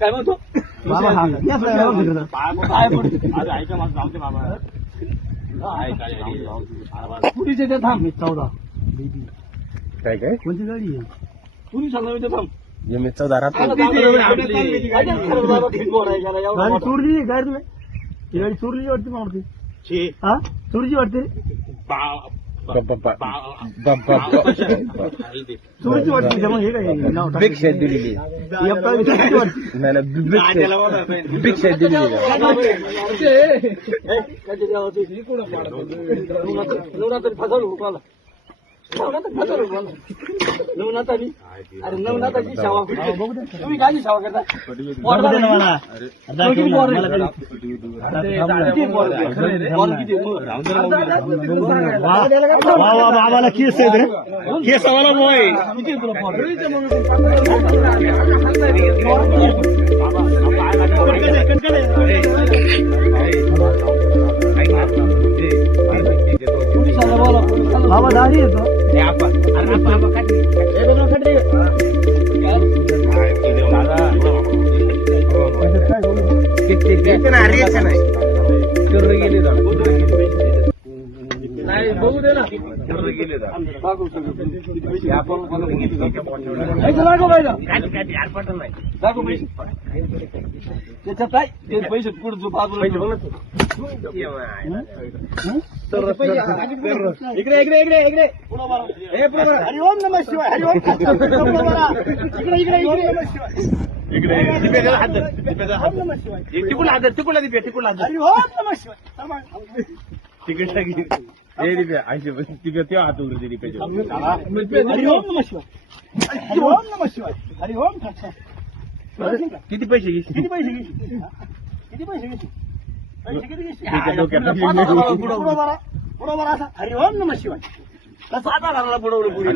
काय म्हणतो बाबा हा या सगळ्यावर तिकडं. काय म्हणतो अरे ऐका माझं जाऊ दे बाबा पुरीचे ते थांब 14 काय काय कोणती गाडी आहे पुरी सांगा ते थांब मी 14 गाडी चोरली काय तुम्ही ती गाडी चोरली वाटते मला वाटते हा चोरीची वाटते चोरीची वाटते मग हे काय नाव बिग शेट दिलेली वाटते नाही बिग शेट दिलेली नवनाथाची अरे नवनाथाची सेवा तुम्ही काय सेवा करता बाबाला केस आहे केस बाबा दाढी येतो नाही बघू दे ना त्याच्यात काय ते पैसे पुढे बाजूला इकडे इकडे इकडे इकडे हरिओम नमः शिवाय हरिओम इकडे इकडे इकडे तिकडून हात तिकडून दिप्या तिकडून हात हरिओम नमः शिवाय तिकीट ते हात उघडते रिपेज हरिओम नमः शिवाय हरिओम नमः शिवाय हरिओम किती पैसे घेशील किती पैसे घेशील किती पैसे घेशील पैसे किती घेशील पुढं बरा असा हरिओम नमः शिवाय कसा आता पुढवलं पुढे